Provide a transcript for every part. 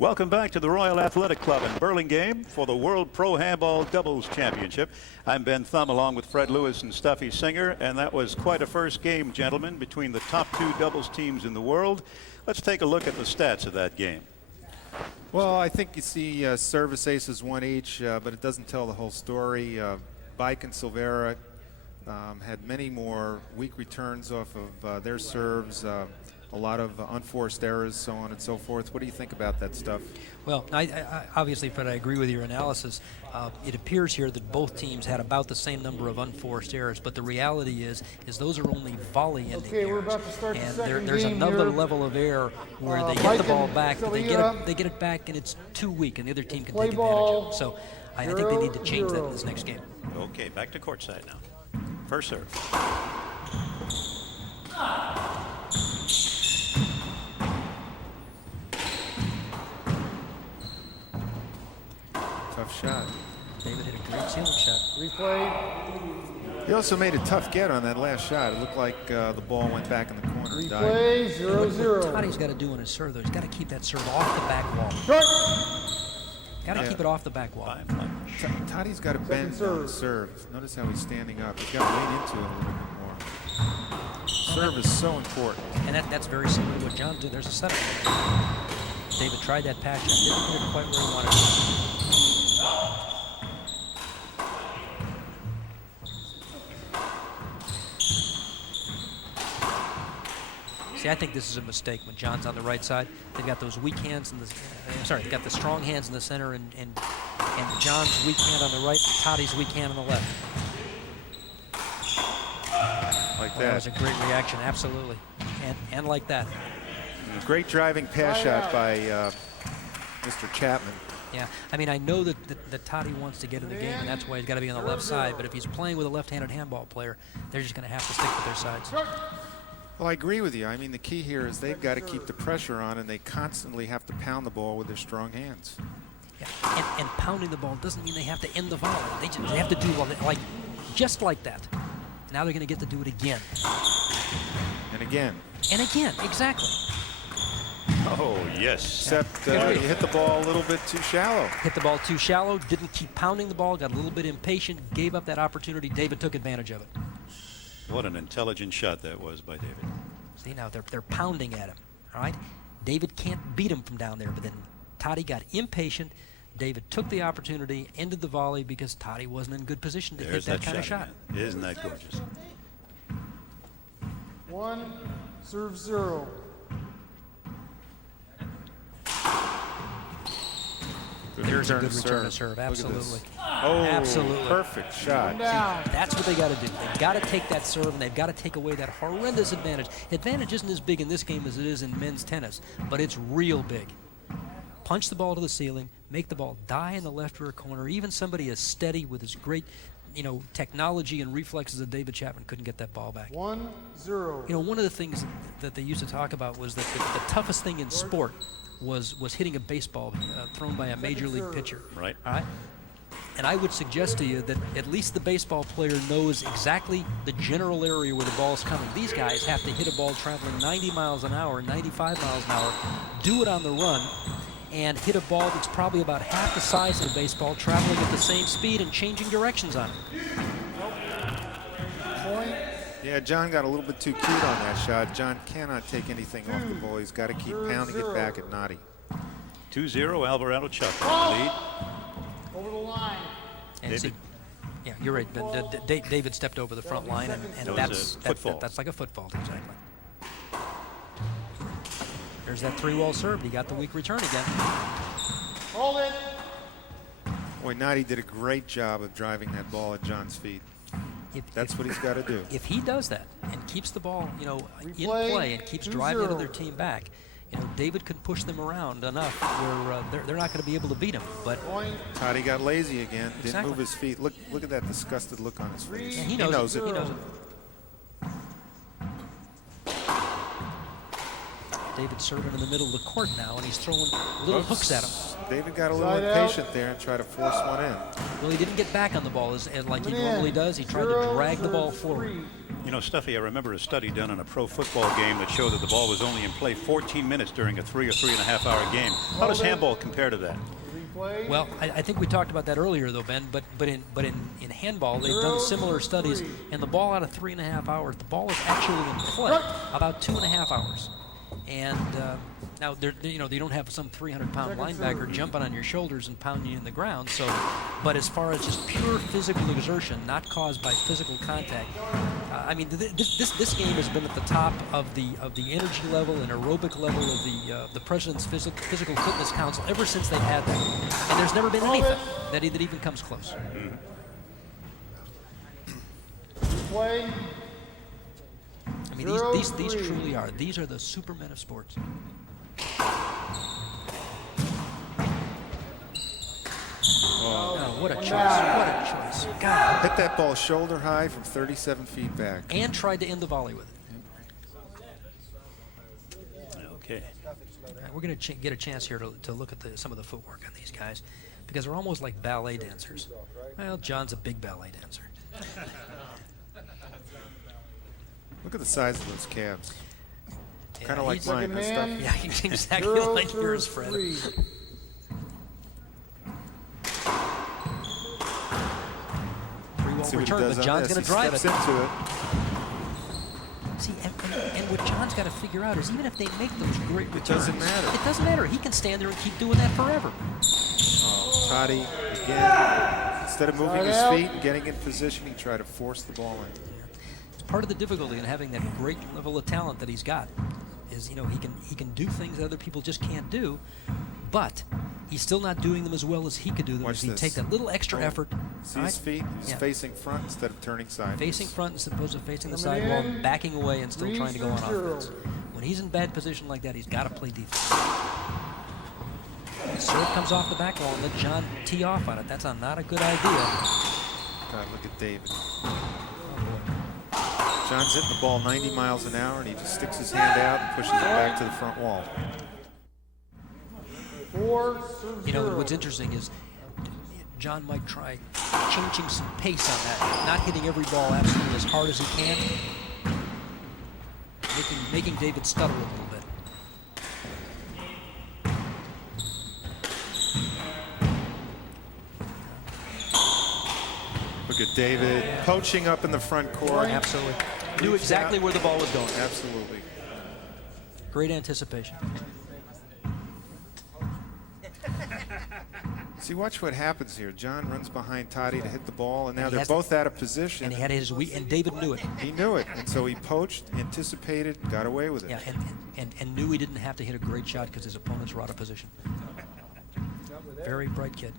Welcome back to the Royal Athletic Club in Burlingame for the World Pro Handball Doubles Championship. I'm Ben Thum along with Fred Lewis and Stuffy Singer, and that was quite a first game, gentlemen, between the top two doubles teams in the world. Let's take a look at the stats of that game. Well, I think you see service aces one each, but it doesn't tell the whole story. Bike and Silveyra had many more weak returns off of their serves, a lot of unforced errors, so on and so forth. What do you think about that stuff? Well, I obviously, Fred, I agree with your analysis. It appears here that both teams had about the same number of unforced errors, but the reality is those are only volley ending errors. We're about to start and the second there's game another here. level of error where they get the ball back, but they get it back, and it's too weak, and the other team can take advantage of it. So I think they need to change that in this next game. Okay, back to courtside now. First serve. Tough shot. David hit a great ceiling shot. Replay. He also made a tough get on that last shot. It looked like the ball went back in the corner. Replay, 0-0. What Toddy's got to do on his serve, though, he's got to keep that serve off the back wall. Short. Got to keep it off the back wall. Toddy's got to bend on the serve. Notice how he's standing up. He's got to lean into it a little bit more. Serve is so important. And that's very similar to what John did. There's a setup. David tried that pass shot, didn't hit it quite where he wanted it. See, I think this is a mistake when John's on the right side. They've got those weak hands in the, they've got the strong hands in the center and John's weak hand on the right, and Toddy's weak hand on the left. Like That was a great reaction, absolutely. And like that. Great driving pass shot by Mr. Chapman. Yeah, I mean, I know that Toddy wants to get in the game, and that's why he's got to be on the left side, but if he's playing with a left-handed handball player, they're just going to have to stick with their sides. Well, I agree with you. I mean, the key here is they've got to keep the pressure on, and they constantly have to pound the ball with their strong hands. Yeah, and pounding the ball doesn't mean they have to end the volley. They have to do just like that. Now they're going to get to do it again. And again. And again, exactly. Oh, yes. Except you hit the ball a little bit too shallow. Hit the ball too shallow, didn't keep pounding the ball, got a little bit impatient, gave up that opportunity. David took advantage of it. What an intelligent shot that was by David. See, now they're pounding at him, all right? David can't beat him from down there, but then Toddy got impatient. David took the opportunity, ended the volley because Toddy wasn't in good position to hit that kind of shot. Again. Isn't that gorgeous? 1, serve 0. There's a good return to serve, absolutely. Oh, absolutely. Perfect shot. See, that's what they got to do. They've got to take that serve, and they've got to take away that horrendous advantage. Advantage isn't as big in this game as it is in men's tennis, but it's real big. Punch the ball to the ceiling, make the ball die in the left rear corner. Even somebody as steady with his great, technology and reflexes of David Chapman couldn't get that ball back. 1-0. One of the things that they used to talk about was that the toughest thing in sport was hitting a baseball thrown by a major league pitcher. Right. All right. And I would suggest to you that at least the baseball player knows exactly the general area where the ball's coming. These guys have to hit a ball traveling 90 miles an hour, 95 miles an hour, do it on the run, and hit a ball that's probably about half the size of the baseball, traveling at the same speed and changing directions on it. Point. Yeah, John got a little bit too cute on that shot. John cannot take anything off the ball. He's got to keep pounding it back at Noddy. 2-0, Alvarado Chapman lead. Over the line. And David. Yeah, you're right. David stepped over the front line, and that's like a footfault, exactly. There's that three-wall serve. He got the weak return again. Hold it. Boy, Noddy did a great job of driving that ball at John's feet. That's what he's got to do. If he does that and keeps the ball, in Replay, play and keeps 2-0. driving the other team back, David could push them around enough where they're not going to be able to beat him. But Toddy got lazy again. Didn't Exactly. move his feet. Look at that disgusted look on his face. and he knows it. He knows it. David's serving in the middle of the court now, and he's throwing little hooks at him. David got a little Side impatient out. there and tried to force one in. Well, he didn't get back on the ball as like he Coming in. normally does. He tried to drag the ball forward. 0-3. You know, Stuffy, I remember a study done on a pro football game that showed that the ball was only in play 14 minutes during a 3 or 3.5 hour game. How does handball compare to that? Replay. Well, I think we talked about that earlier, though, Ben. But in handball, they've done similar studies, and the ball out of 3.5 hours, the ball is actually in play about 2.5 hours. And now, you know, they don't have some 300-pound linebacker jumping on your shoulders and pounding you in the ground. So, but as far as just pure physical exertion, not caused by physical contact, I mean, this game has been at the top of the energy level and aerobic level of the President's Physical Fitness Council ever since they've had that. And there's never been anything that even comes close. Play. I mean, these truly are. These are the supermen of sports. Oh, what a choice. What a choice. God. Hit that ball shoulder high from 37 feet back. And tried to end the volley with it. Okay. All right, we're going to get a chance here to look at some of the footwork on these guys because they're almost like ballet dancers. Well, John's a big ballet dancer. Look at the size of those calves. Yeah, Kind of like he's- mine, huh, stuff? Yeah, he's exactly like yours, Fred. See what he Return, does but on John's this. going to He drive it. steps into it. See, and what John's got to figure out is even if they make those great returns, doesn't matter. It doesn't matter. He can stand there and keep doing that forever. Oh, Toddy, again, instead of moving his feet and getting in position, he tried to force the ball in. It's part of the difficulty in having that great level of talent that he's got is, you know, he can do things that other people just can't do, but he's still not doing them as well as he could do them. Watch If he this. take that little extra effort. See all his right? feet? He's Yeah. facing front instead of turning sideways. Facing front as opposed to facing the Coming sidewall, in. backing away and still trying to go on 3-0. offense. When he's in bad position like that, he's got to play defense. Serve comes off the back wall and let John tee off on it. That's not a good idea. God, look at David. John's hitting the ball 90 miles an hour, and he just sticks his hand out and pushes it back to the front wall. 4-0. You know, what's interesting is John might try changing some pace on that, not hitting every ball absolutely as hard as he can, making David stutter a little bit. Look at David poaching up in the front court. Absolutely. Knew exactly where the ball was going. Absolutely. Great anticipation. See, watch what happens here. John runs behind Toddy to hit the ball, and now he they're has- both out of position. And he had his and David knew it. He knew it, and so he poached, anticipated, got away with it. Yeah, and knew he didn't have to hit a great shot because his opponents were out of position. Very bright kid.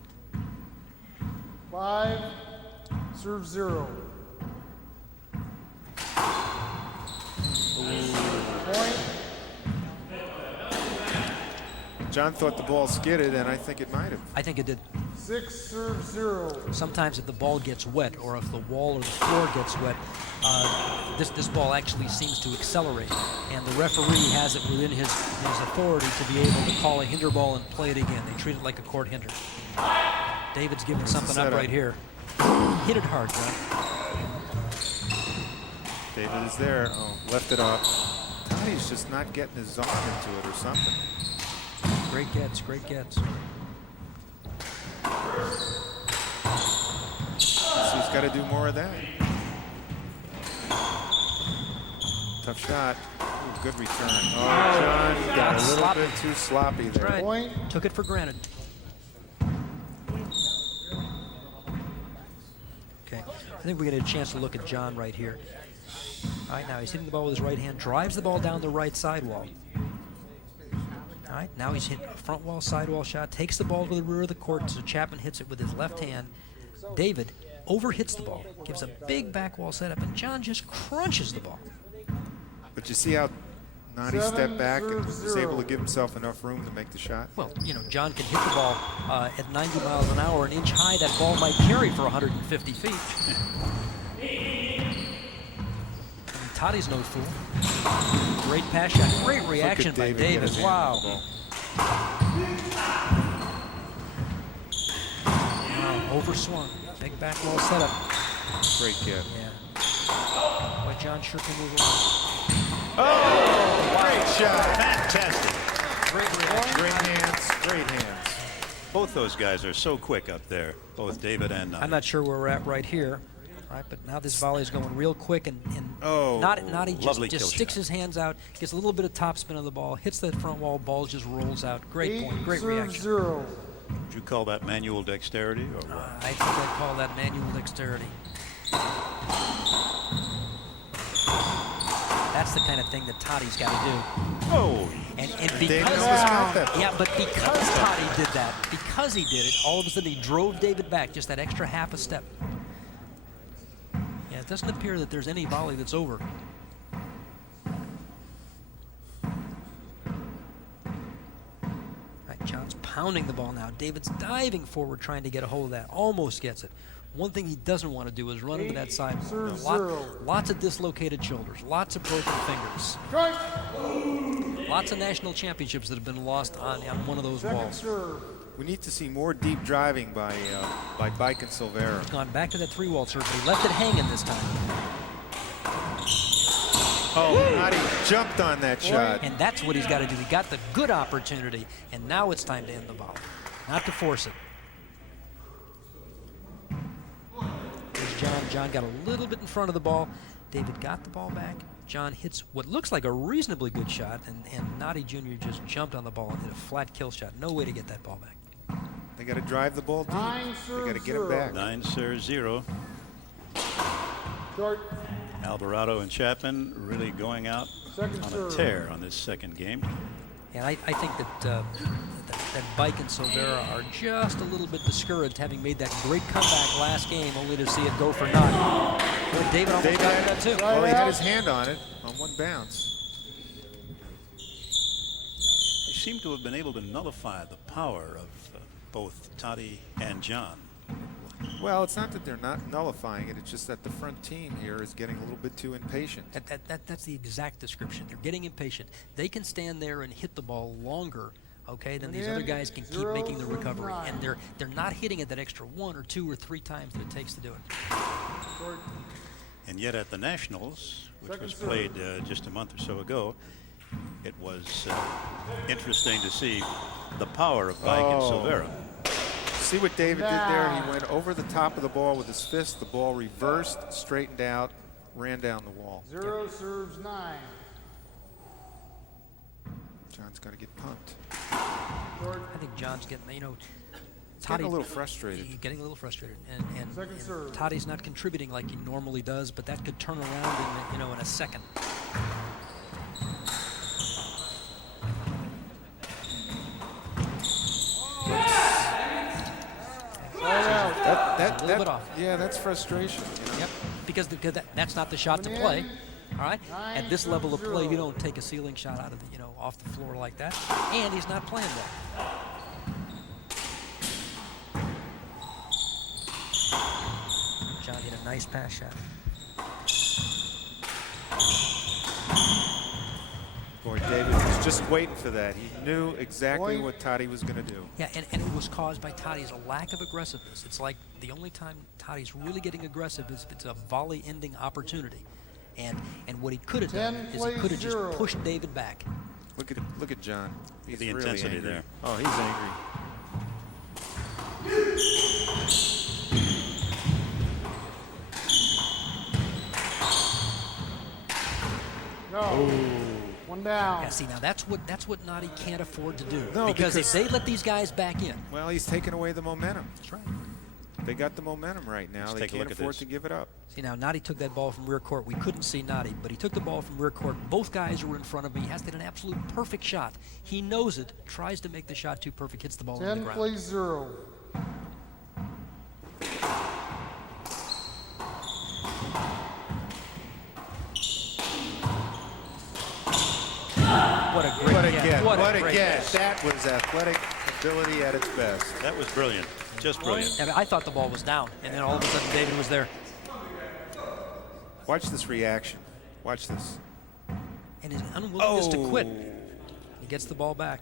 5-0. Point. John thought the ball skidded, and I think it might have. I think it did. 6-0. Sometimes if the ball gets wet or if the wall or the floor gets wet, this ball actually seems to accelerate. And the referee has it within his authority to be able to call a hinder ball and play it again. They treat it like a court hinder. David's giving something up right here. Hit it hard, John. David is there. Oh, left it off. Toddy's just not getting his arm into it or something. Great gets, great gets. So he's got to do more of that. Tough shot. Ooh, good return. Oh, John got a little Sloppy. bit too sloppy there. Right. Point. Took it for granted. Okay, I think we get a chance to look at John right here. All right, now he's hitting the ball with his right hand, drives the ball down the right sidewall. All right, now he's hitting a front wall, sidewall shot, takes the ball to the rear of the court, so Chapman hits it with his left hand. David overhits the ball, gives a big back wall setup, and John just crunches the ball. But you see how Nani stepped back and was 7-0. able to give himself enough room to make the shot? Well, you know, John can hit the ball at 90 miles an hour, an inch high. That ball might carry for 150 feet. I mean, Toddy's no fool. Great pass shot. Great reaction by David get Davis. his hand on Wow. the ball. Wow. Overswung. Big back wall setup. Great kid. Yeah. Boy, John sure can move around. Oh, great shot. Fantastic. Great hands, great hands. Both those guys are so quick up there, both David and Nadi. I'm not sure where we're at right here. Right, but now this volley is going real quick, and Nadi lovely just kill sticks shot. his hands out, gets a little bit of topspin on the ball, hits that front wall, ball just rolls out. Great 8 point, great serve reaction. 0. Would you call that manual dexterity or what? I think I'd call that manual dexterity. That's the kind of thing that Toddy's got to do. Oh, And David because almost got that. yeah, but because Toddy did that, because he did it, all of a sudden he drove David back just that extra half a step. Yeah, it doesn't appear that there's any volley that's over. Right, John's pounding the ball now. David's diving forward trying to get a hold of that. Almost gets it. One thing he doesn't want to do is run into that side. Serve 0. Lots of dislocated shoulders, lots of broken fingers. Strike. Lots of national championships that have been lost on one of those Second balls. serve. We need to see more deep driving by Bike and Silveyra. Gone back to that 3-wall serve, but he left it hanging this time. Oh, Nadi jumped on that shot. And that's what he's got to do. He got the good opportunity, and now it's time to end the volley, not to force it. There's John. John got a little bit in front of the ball. David got the ball back. John hits what looks like a reasonably good shot, and Nadi Jr. just jumped on the ball and hit a flat kill shot. No way to get that ball back. They got to drive the ball deep. 9 They serve got to get him 0. back. 9 serve 0. Short. Alvarado and Chapman really going out Second on a serve. tear on this second game. And I think that Bike and Silveyra are just a little bit discouraged, having made that great comeback last game, only to see it go for naught. Boy, David almost got that too. Well, he had his hand on it on one bounce. They seem to have been able to nullify the power of both Toddy and John. Well, it's not that they're not nullifying it. It's just that the front team here is getting a little bit too impatient. That's the exact description. They're getting impatient. They can stand there and hit the ball longer, okay, than these other guys can keep making the recovery. And they're not hitting it that extra 1 or 2 or 3 times that it takes to do it. Short. And yet at the Nationals, which was played just a month or so ago, it was interesting to see the power of Bike and Silveyra. See what David did there? He went over the top of the ball with his fist. The ball reversed, straightened out, ran down the wall. 0 serves 9. John's got to get pumped. Short. I think John's getting, Getting Toddy, a little frustrated. He's getting a little frustrated, and Second serve. Toddy's not contributing like he normally does, but that could turn around in a second. A little bit off. Yeah, that's frustration. You know? Yep, because that's not the shot to play. All right, at this level of play, you don't take a ceiling shot out of off the floor like that, and he's not playing well. John hit a nice pass shot. Boy, David was just waiting for that. He knew exactly what Toddy was going to do. Yeah, and it was caused by Toddy's lack of aggressiveness. It's like the only time Toddy's really getting aggressive is if it's a volley-ending opportunity. And what he could have done is he could have just pushed David back. Look at John. He's The really intensity angry. there. Oh, he's angry. No. 1 down. Yeah, see, now that's what Nadi can't afford to do. No, because if because- they let these guys back in, Well, he's taking away the momentum. that's right. They got the momentum right now. Let's They take a can't look at afford this. to give it up. See, now Nadi took that ball from rear court. We couldn't see Nadi, but he took the ball from rear court. Both guys were in front of me. He has to hit an absolute perfect shot. He knows it, tries to make the shot too perfect, hits the ball on the 10 ground. plays 0. What a great What a get. get. What What a a great get. get. That was athletic ability at its best. That was brilliant. Just brilliant. I mean, I thought the ball was down, and then all of a sudden David was there. Watch this reaction. Watch this. And his unwillingness to quit. He gets the ball back.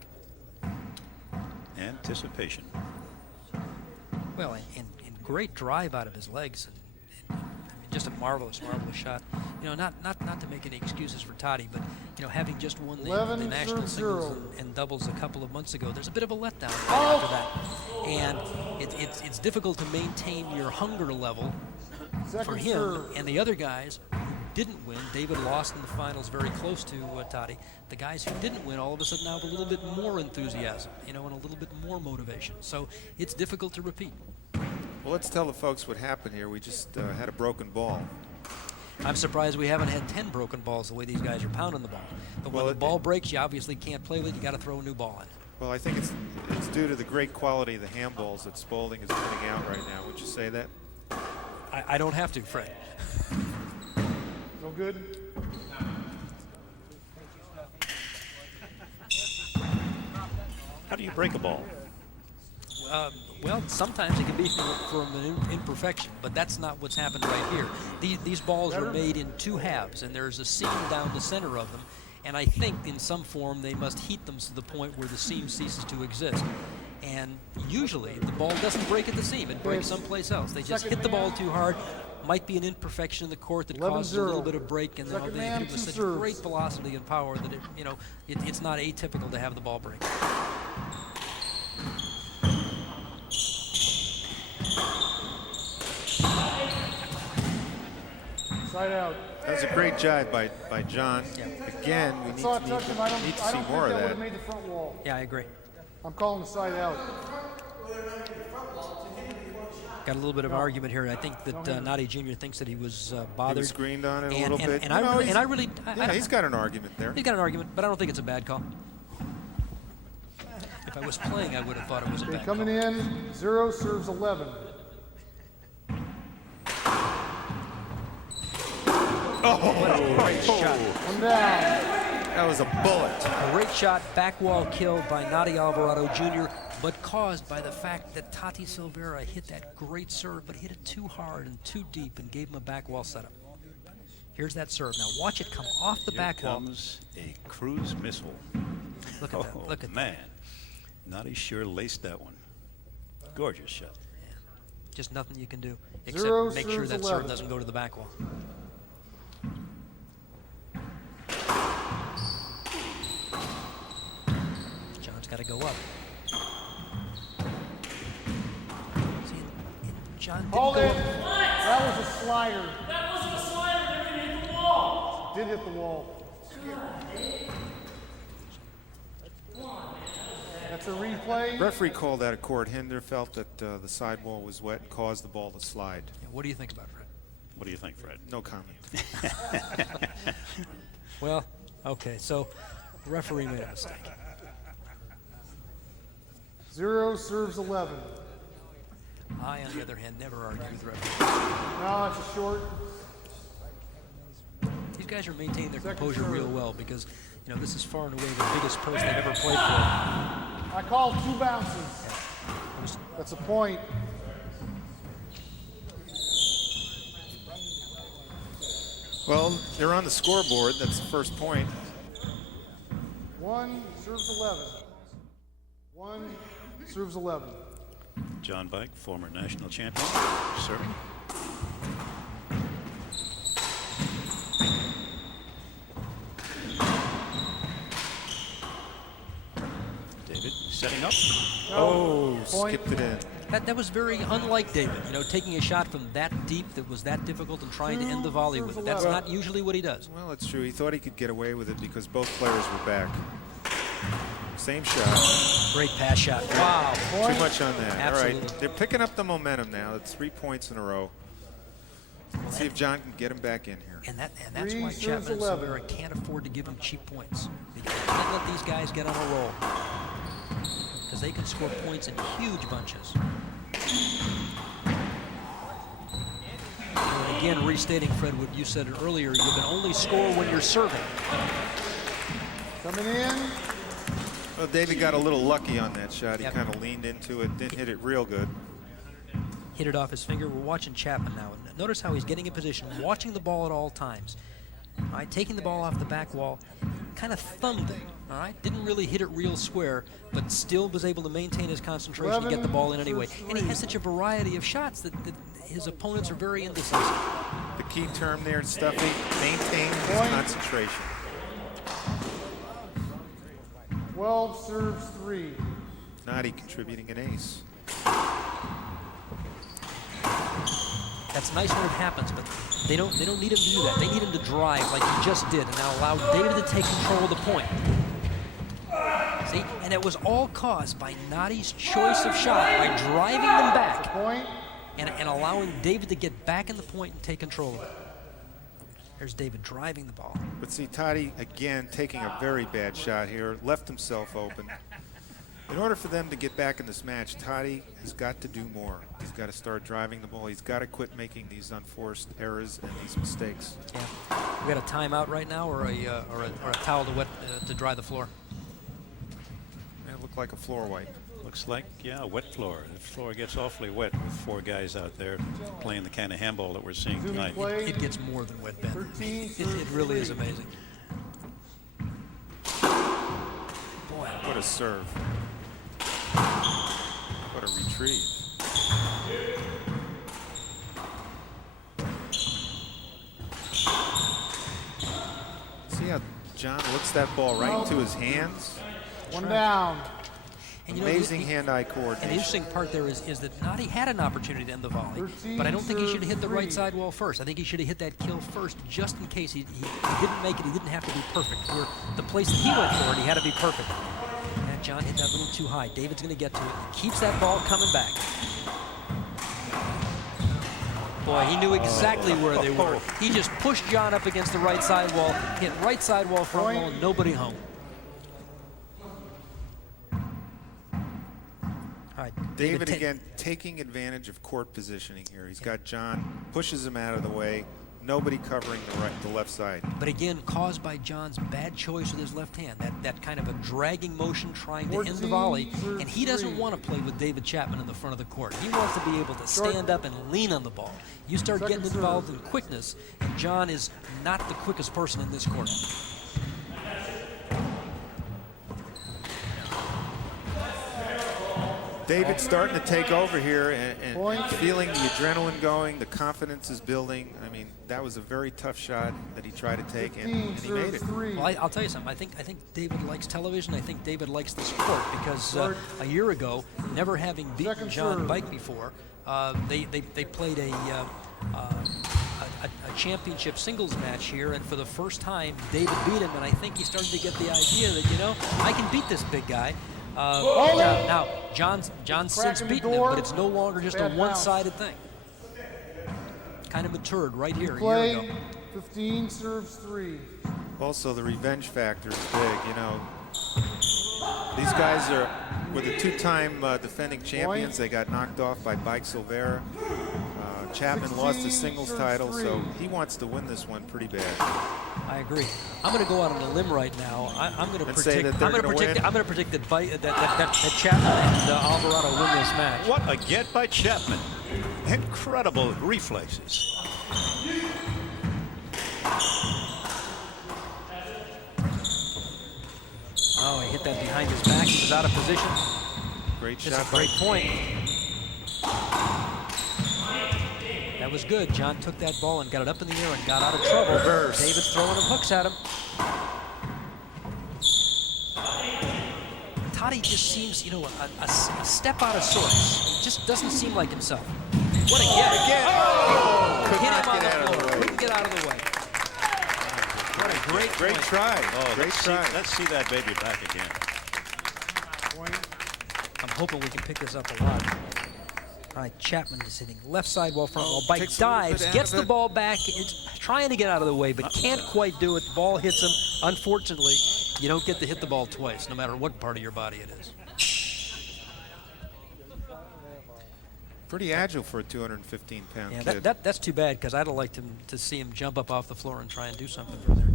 Anticipation. Well, and great drive out of his legs. And I mean, just a marvelous, marvelous shot. not to make any excuses for Toddy, but having just won the 11, national serve singles zero. and doubles a couple of months ago, there's a bit of a letdown right after that, and it's difficult to maintain your hunger level for Second him serve. and the other guys who didn't win. David lost in the finals very close to Toddy. The guys who didn't win all of a sudden now have a little bit more enthusiasm, and a little bit more motivation. So it's difficult to repeat. Well, let's tell the folks what happened here. We just had a broken ball. I'm surprised we haven't had 10 broken balls the way these guys are pounding the ball. But when Well, the ball breaks, you obviously can't play with it. You got to throw a new ball in. Well, I think it's due to the great quality of the handballs that Spalding is putting out right now. Would you say that? I don't have to, Fred. No good. How do you break a ball? Well, sometimes it can be from an imperfection, but that's not what's happened right here. These balls are made in two halves, and there's a seam down the center of them, and I think in some form they must heat them to the point where the seam ceases to exist. And usually the ball doesn't break at the seam, it breaks someplace else. They just hit the ball too hard. Might be an imperfection in the court that causes a little bit of break, and then they hit it with such great velocity and power that it's not atypical to have the ball break. Side out. That was a great jive by John. Yeah. Again, we I saw it need touch him. I don't to think see more of that would that. have made the front wall. Yeah, I agree. I'm calling the side out. Got a little bit of argument here. I think that Noddy Jr. thinks that he was He bothered. was screened on it a and, little bit. And I really, Yeah, he's got an argument there. he's got an argument, but I don't think it's a bad call. If I was playing, I would have thought it was a Okay, bad coming call. in, 0 serves 11. Great shot. One down. That was a bullet. Great shot, back wall kill by Noddy Alvarado Jr., but caused by the fact that Tati Silveyra hit that great serve, but hit it too hard and too deep and gave him a back wall setup. Here's that serve. Now watch it come off the Here back wall. comes a cruise missile. Look at that. Look at that. Man, Noddy sure laced that one. Gorgeous shot. Just nothing you can do 0 except make sure serves that 11. serve doesn't go to the back wall. John's got to go up. See, John didn't Hold go it. up. That was a slider. That wasn't a slider, it didn't hit the wall. Did hit the wall. That's a replay. Referee called that a court. Hinder felt that the sidewall was wet and caused the ball to slide. Yeah, what do you think about it, Fred? What do you think, Fred? No comment. Well, okay, so the referee made a mistake. 0 serves 11. I, on the other hand, never argue with the referee. No, it's a short. These guys are maintaining their Second composure serve. real well because, this is far and away the biggest purse they've ever played for. I called 2 bounces. It was- That's a point. Well, they're on the scoreboard. That's the first point. 1 serves 11. 1 serves 11. John Bike, former national champion, serving. David setting up. Oh, Point. skipped it in. That was very unlike David, taking a shot from that deep that was that difficult and trying to end the volley with it. That's not usually what he does. Well, it's true. He thought he could get away with it because both players were back. Same shot. Great pass shot. Wow. Too much on that. All Absolutely. right. They're picking up the momentum now. It's 3 points in a row. Let's see if John can get him back in here. And that's 3 why serves Chapman and 11. Silveyra can't afford to give him cheap points. Because they can't let these guys get on a roll. Because they can score points in huge bunches. And again, restating, Fred, what you said earlier, you can only score when you're serving. Coming in. Well, David got a little lucky on that shot. He Yep. kind of leaned into it, didn't hit it real good. Hit it off his finger. We're watching Chapman now. And notice how he's getting in position, watching the ball at all times. Right, taking the ball off the back wall, kind of thumbed it, all right? Didn't really hit it real square, but still was able to maintain his concentration and get the ball in anyway. And he has such a variety of shots that his opponents are very indecisive. The key term there, Stuffy, maintain his concentration. 12 serves 3. Nadi contributing an ace. That's nice when it happens, but they don't need him to do that. They need him to drive like he just did and now allow David to take control of the point. See, and it was all caused by Nadi's choice of shot by driving them back and allowing David to get back in the point and take control of it. There's David driving the ball. But see, Toddy, again, taking a very bad shot here, left himself open. In order for them to get back in this match, Toddy has got to do more. He's got to start driving the ball. He's got to quit making these unforced errors and these mistakes. Yeah. We got a timeout right now, or a towel to dry the floor. It looked like a floor wipe. Looks like, yeah, a wet floor. The floor gets awfully wet with 4 guys out there playing the kind of handball that we're seeing tonight. It gets more than wet, Ben. It really is amazing. Boy, what a serve. What a retrieve. See how John looks that ball right into his hands? One down. And you amazing hand-eye coordination. And the interesting part there is that Nadi had an opportunity to end the volley, but I don't think he should have hit the right sidewall first. I think he should have hit that kill first, just in case he didn't make it. He didn't have to be perfect. Where the place that he went for it, he had to be perfect. And John hit that a little too high. David's going to get to it. Keeps that ball coming back. Boy, he knew exactly where they were. He just pushed John up against the right sidewall, hit right sidewall front wall, nobody home. David again taking advantage of court positioning here. He's got John, pushes him out of the way, nobody covering the left side. But again, caused by John's bad choice with his left hand, that kind of a dragging motion trying to end the volley, and he doesn't want to play with David Chapman in the front of the court. He wants to be able to stand up and lean on the ball. You start getting involved in quickness, and John is not the quickest person in this court. David's starting to take over here and feeling the adrenaline going, the confidence is building. I mean, that was a very tough shot that he tried to take, and he made it. Well, I'll tell you something. I think David likes television. I think David likes the sport because a year ago, never having beaten John Bike before, they played a championship singles match here, and for the first time, David beat him, and I think he started to get the idea that, you know, I can beat this big guy. Now, John's since beaten him, but it's no longer just a one-sided thing. Kind of matured right here a year ago. 15 serves 3. Also, the revenge factor is big. You know, these guys were the 2-time defending champions. They got knocked off by Silveyra. Chapman lost the singles title, so he wants to win this one pretty bad. I agree. I'm going to go out on a limb right now. I'm going to predict. I'm going to predict that Chapman and Alvarado win this match. What a get by Chapman! Incredible reflexes. Oh, he hit that behind his back. He was out of position. Great It's shot. a great point. That was good. John took that ball and got it up in the air and got out of trouble. Reverse. David throwing him hooks at him. Toddy just seems, you know, a step out of sorts. He just doesn't seem like himself. What a get. Again. Oh! Could Hit not him on get the out of the floor. way. Couldn't get out of the way. What a great point. try. Oh, great try. Let's see that baby back again. I'm hoping we can pick this up a lot. All right, Chapman is hitting left sidewall front wall. Bike dives, gets the ball back, is trying to get out of the way, but can't quite do it. Ball hits him. Unfortunately, you don't get to hit the ball twice, no matter what part of your body it is. Pretty agile for a 215-pound Yeah, kid. that's too bad, because I'd have liked him to see him jump up off the floor and try and do something from there.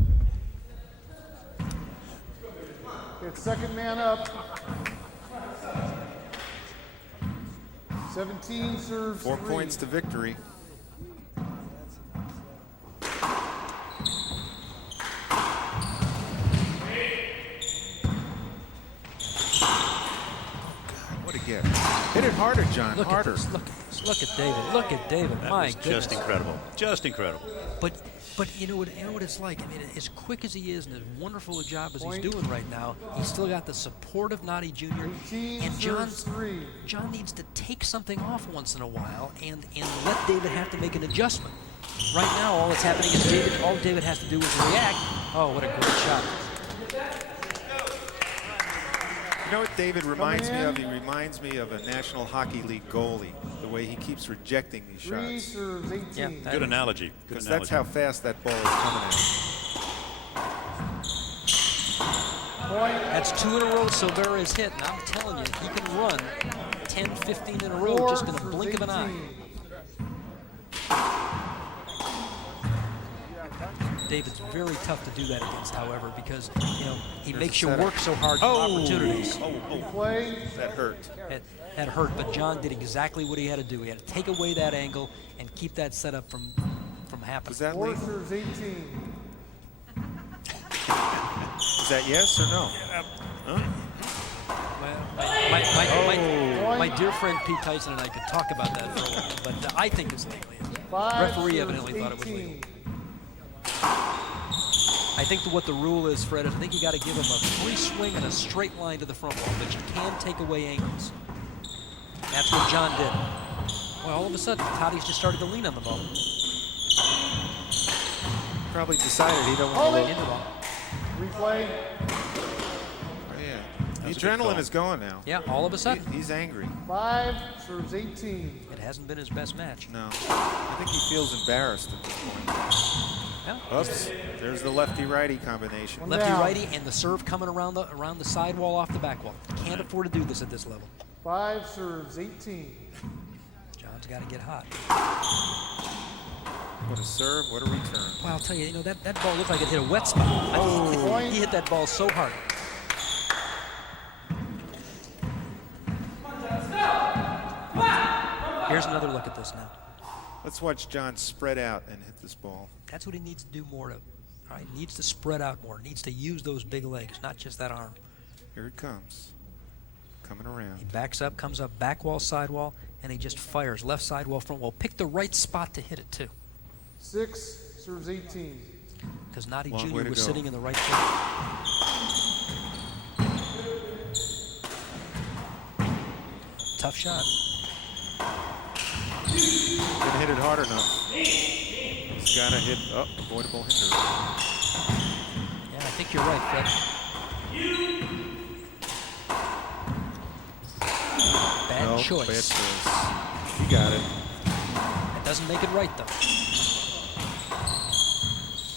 It's second man up. 17 serves 4 3. points to victory. get. Hit it harder, John. Look harder. at this. Look at David. Look at David. That My was goodness. just incredible. Just incredible. But you know what it's like. I mean, as quick as he is and as wonderful a job as he's doing right now, he's still got the support of Noddy Jr. And John needs to take something off once in a while and let David have to make an adjustment. Right now, all that's happening is all David has to do is react. Oh, what a great shot. You know what David reminds me of? He reminds me of a National Hockey League goalie, the way he keeps rejecting these shots. serves 18. Yeah, Good analogy. Good Because analogy. that's how fast that ball is coming at. Point. That's 2 in a row Silveyra has hit, and I'm telling you, he can run 10, 15 in a row 4 just in a serves blink of an eye. 18. David's very tough to do that against, however, because he There's makes the you setup. work so hard for opportunities. Play. That hurt. That hurt, but John did exactly what he had to do. He had to take away that angle and keep that setup from happening. Was that 4 late? serves 18. Is that yes or no? Well, my dear friend Pete Tyson and I could talk about that for a while, but I think it's legally. 5 Referee serves evidently thought it was 18. legal. I think what the rule is, Fred, is I think you got to give him a free swing and a straight line to the front wall, but you can take away angles. That's what John did. Well, all of a sudden, Toddy's just started to lean on the ball. Probably decided he don't want Hold to it. In the ball. Replay. Yeah. The That's a good adrenaline call. is going now. Yeah, all of a sudden. He's angry. 5 serves 18. It hasn't been his best match. No. I think he feels embarrassed at this point. Yeah. Oops. There's the lefty-righty combination. One Lefty down. righty and the serve coming around the sidewall off the back wall. Can't afford to do this at this level. 5 serves 18. John's got to get hot. What a serve, what a return. Well, I'll tell you, that ball looked like it hit a wet spot. I mean, he hit that ball so hard. Here's another look at this now. Let's watch John spread out and hit this ball. That's what he needs to do more of. All right, he needs to spread out more. Needs to use those big legs, not just that arm. Here it comes. Coming He around. backs up, comes up, back wall, sidewall, and he just fires left sidewall, front wall. Pick the right spot to hit it, too. 6 serves 18. Because Noddy Long Jr. way to was go. sitting in the right place. Tough shot. Didn't hit it hard enough. He's got to hit avoidable hinder. Yeah, I think you're right, Fred. Bad No, choice. bad choice. You got it. That doesn't make it right, though.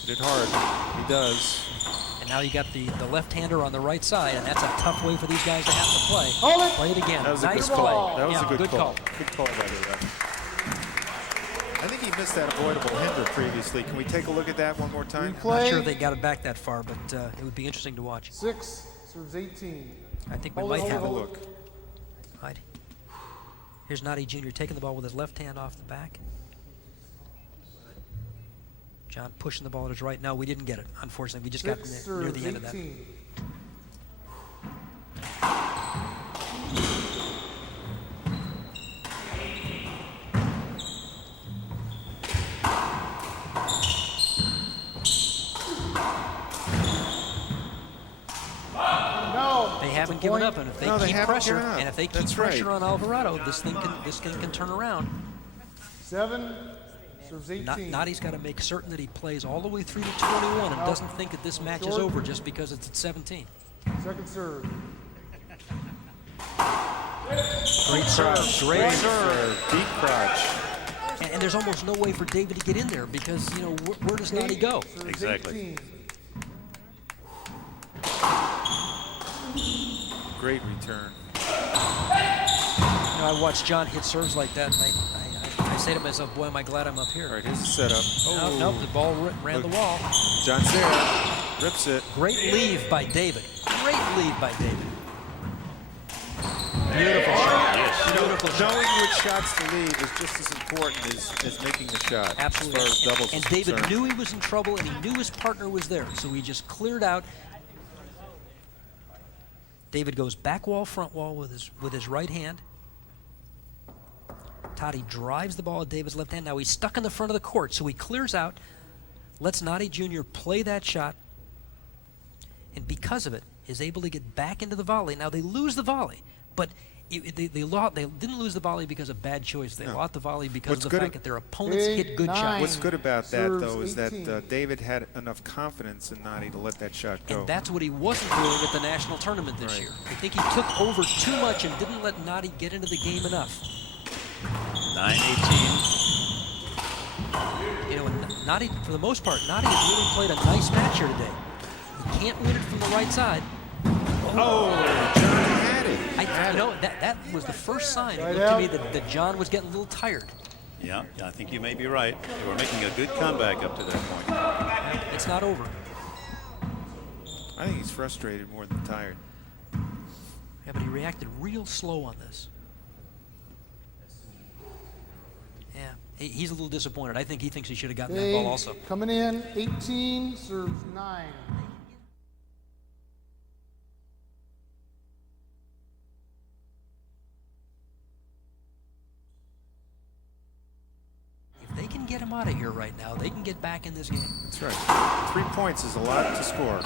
Hit it hard. He does. And now you got the left-hander on the right side, and that's a tough way for these guys to have to play. Hold it. Play it again. That was a Nice good play. call. That was Yeah, a good call. call. Good call by the ref. I think he missed that avoidable hinder previously. Can we take a look at that one more time? I'm not sure Replay. they got it back that far, but it would be interesting to watch. 6 serves 18. I think we Hold it, might hold have it, it. hold Look. Right. Here's Noddy Jr. taking the ball with his left hand off the back. John pushing the ball to his right. No, we didn't get it. Unfortunately, we just got 6 near serves the end of that. 18. No. They haven't given up, and if they No, they keep haven't pressure, given up. and if they keep That's pressure right. on Alvarado, this thing can turn around. 7 serves 18. Noddy's got to make certain that he plays all the way through to 21 and doesn't think that this match is Short. over just because it's at 17. Second serve. Great serve, great serve. Deep crotch. And there's almost no way for David to get in there because, where does Noddy go? Serves Exactly. 18. Great return. I watch John hit serves like that, and I say to myself, boy, am I glad I'm up All here. right, here's the setup. Nope, the ball ran the wall. John's there. Rips it. Great leave by David. Great lead by David. Beautiful shot. Beautiful shot. Knowing which shots to leave is just as important as making the shot. Absolutely. As far as doubles And is David concerned. knew he was in trouble, and he knew his partner was there, so he just cleared out. David goes back wall, front wall with his right hand. Toddy drives the ball at David's left hand. Now he's stuck in the front of the court, so he clears out, lets Nadi Jr. play that shot, and because of it, is able to get back into the volley. Now they lose the volley, but they didn't lose the volley because of bad choice. They lost the volley because of the fact that their opponents hit good shots. What's good about that, though, is that David had enough confidence in Nadi to let that shot go. And that's what he wasn't doing at the national tournament this year. I think he took over too much and didn't let Nadi get into the game enough. 9-18. You know, Nadi, for the most part, Nadi has really played a nice match here today. He can't win it from the right side. Oh, John had it. You know, that was the first sign. It looked to me that John was getting a little tired. Yeah, I think you may be right. They were making a good comeback up to that point. It's not over. I think he's frustrated more than tired. Yeah, but he reacted real slow on this. Yeah, he's a little disappointed. I think he thinks he should have gotten that ball also. Coming in, 18, serves 9. If they can get him out of here right now, they can get back in this game. That's right. 3 points is a lot to score.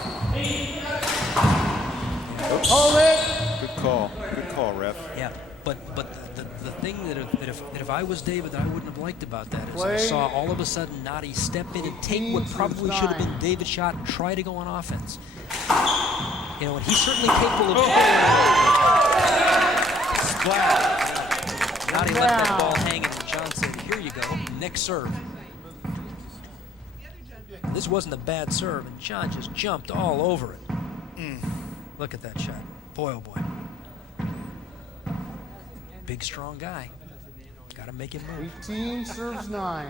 Oops. Hold it! Good call. Good call, ref. Yeah, but the thing that if I was David, that I wouldn't have liked about that is I saw all of a sudden Nadi step in and take what probably should have been David's shot and try to go on offense. You know, and he's certainly capable of. Splat. Nadi let that ball hang, and John said, "Here you go, next serve." This wasn't a bad serve, and John just jumped all over it. Look at that shot. Boy, oh boy. Big, strong guy. Got to make him move. 18, serves 9.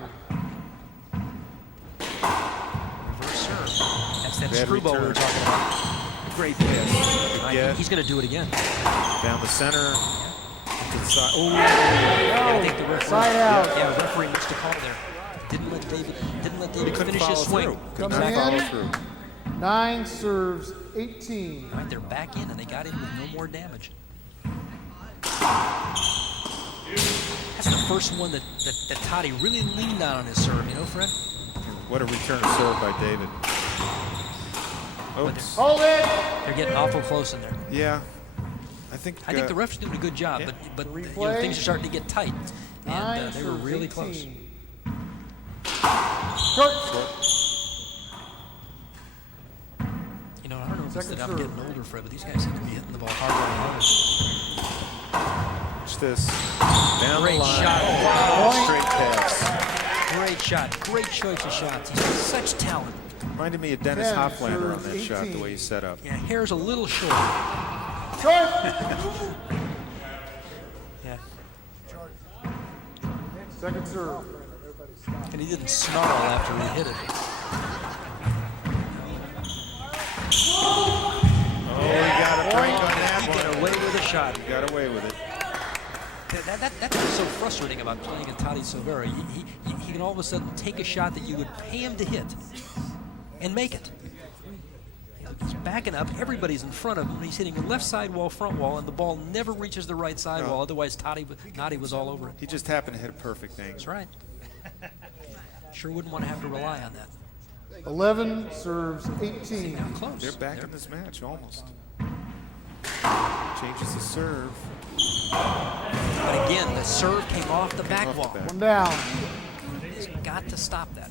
Reverse serve. That's that Bad screwball we were return. talking about. Great pass. Yeah. He's going to do it again. Down the center. To the side. Oh, I think the referee. Side out. Yeah, referee missed a call there. Didn't let David couldn't finish his follow swing. through. Couldn't Coming follow in. through. 9, serves 18. All right, they're back in, and they got in with no more damage. That's the first one that Toddy really leaned on his serve, you know, Fred? What a return of serve by David. Oops. Hold it! They're getting awful close in there. Yeah. I think the ref's doing a good job, yeah. but you know, things are starting to get tight, and they were really close. Short. You know, I don't know if it's that I'm getting older, Fred, but these guys seem to be hitting the ball harder and harder. Watch this. Down Great the line. shot. Straight pass. Great shot. Great choice of shots. He's got such talent. Reminded me of Dennis 10, Hoflander on that serves shot, the 18. way he set up. Yeah, hair's a little short. Short! Yeah. Second serve. And he didn't snarl after he hit it. Oh, he got a break on that He one. got away with a shot. He got away with it. That's what's so frustrating about playing at Toddy Silveyra. He can all of a sudden take a shot that you would pay him to hit and make it. He's backing up. Everybody's in front of him. He's hitting the left side wall, front wall, and the ball never reaches the right side wall. Otherwise, Nadi was all over it. He just happened to hit a perfect angle. That's right. Sure wouldn't want to have to rely on that. 11, serves 18. Now close. They're back in this match almost. Changes the serve. But again, the serve came off the back wall. One down. He's got to stop that.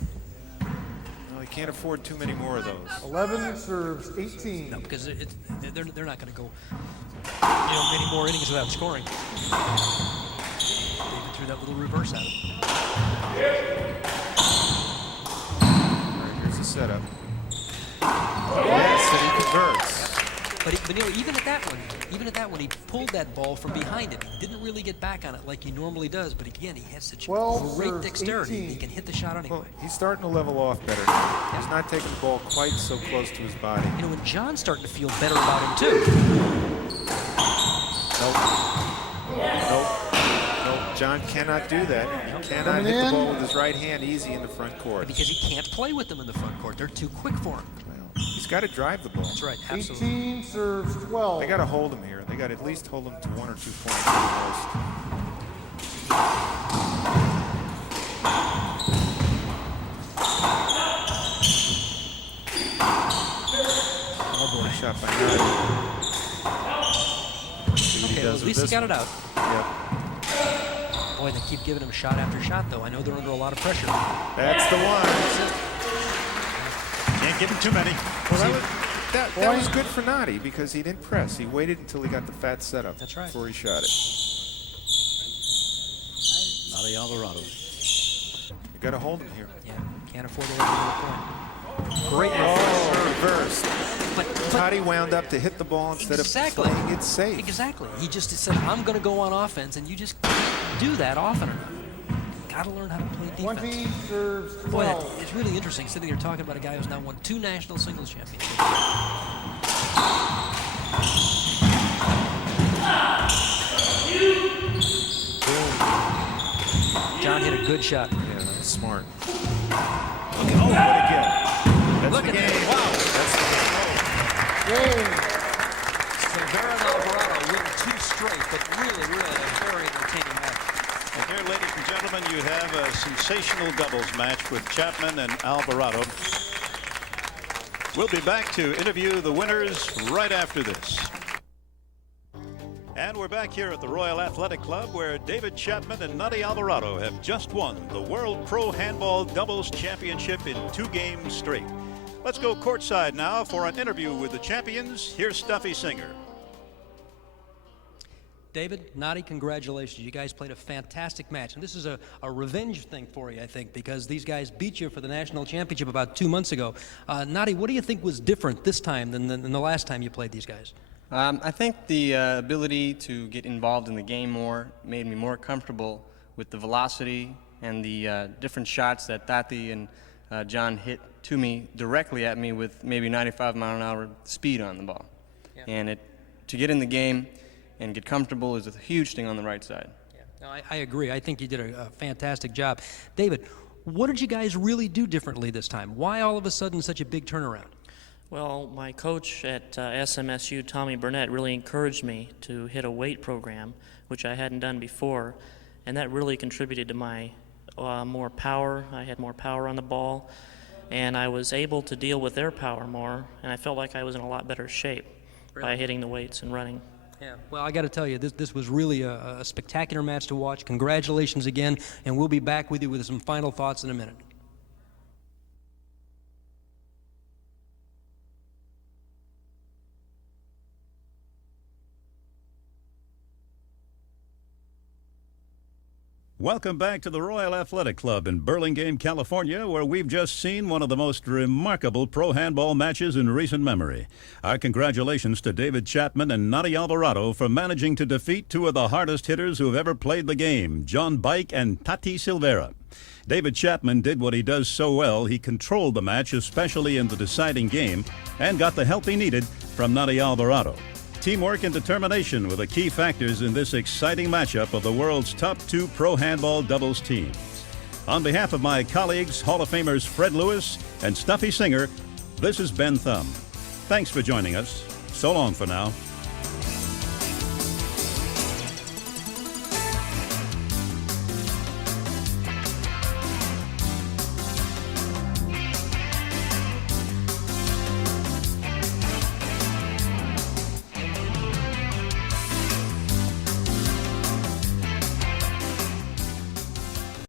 Well, he can't afford too many more of those. 11, serves 18. No, because they're not going to go many more innings without scoring. David threw that little reverse at him. All right, here's the setup. Yes, and he converts. But you know, even at that one, he pulled that ball from behind him. He didn't really get back on it like he normally does. But again, he has such 12 great serves dexterity. 18. He can hit the shot anyway. Well, he's starting to level off better now. He's not taking the ball quite so close to his body. You know, and John's starting to feel better about him too. Nope. John cannot do that. He cannot hit the ball with his right hand easy in the front court. Because he can't play with them in the front court. They're too quick for him. Well, he's got to drive the ball. That's right, absolutely. 18, serves 12. They got to hold him here. They got to at least hold him to 1 or 2 points at the most. least he got it out. Yep. Boy, they keep giving him shot after shot, though. I know they're under a lot of pressure. That's the one. Can't give him too many. Well, that was good for Nadi because he didn't press. He waited until he got the fat setup. That's right. Before he shot it. Nadi Alvarado. You got to hold him here. Yeah, can't afford to let him get a point. Great Reverse. But Nadi wound up to hit the ball instead of playing it safe. Exactly. He just said, I'm going to go on offense, and you just can't do that often enough. Got to learn how to play defense. 20 serves 12. Boy, it's really interesting sitting there talking about a guy who's now won 2 national singles championships. John hit a good shot. Yeah, that was smart. Look at what a get. That's Look the at game. that. Wow. That's the Game. Silveyra and Alvarado win 2 straight, but really, really a very entertaining match. And here, ladies and gentlemen, you have a sensational doubles match with Chapman and Alvarado. We'll be back to interview the winners right after this. And we're back here at the Royal Athletic Club, where David Chapman and Nadi Alvarado have just won the World Pro Handball Doubles Championship in 2 games straight. Let's go courtside now for an interview with the champions. Here's Stuffy Singer. David, Nadi, congratulations. You guys played a fantastic match. And this is a revenge thing for you, I think, because these guys beat you for the national championship about 2 months ago. Nadi, what do you think was different this time than the last time you played these guys? I think the ability to get involved in the game more made me more comfortable with the velocity and the different shots that Tati and John hit to me directly at me with maybe 95-mile-an-hour speed on the ball. Yeah. And to get in the game and get comfortable is a huge thing on the right side. Yeah. No, I agree. I think you did a fantastic job. David, what did you guys really do differently this time? Why all of a sudden such a big turnaround? Well, my coach at SMSU, Tommy Burnett, really encouraged me to hit a weight program, which I hadn't done before, and that really contributed to my more power. I had more power on the ball, and I was able to deal with their power more, and I felt like I was in a lot better shape by hitting the weights and running. Yeah, well, I got to tell you, this was really a spectacular match to watch. Congratulations again, and we'll be back with you with some final thoughts in a minute. Welcome back to the Royal Athletic Club in Burlingame, California, where we've just seen one of the most remarkable pro handball matches in recent memory. Our congratulations to David Chapman and Nadi Alvarado for managing to defeat 2 of the hardest hitters who have ever played the game, John Bike and Tati Silveyra. David Chapman did what he does so well. He controlled the match, especially in the deciding game, and got the help he needed from Nadi Alvarado. Teamwork and determination were the key factors in this exciting matchup of the world's top 2 pro handball doubles teams. On behalf of my colleagues, Hall of Famers Fred Lewis and Stuffy Singer, this is Ben Thum. Thanks for joining us. So long for now.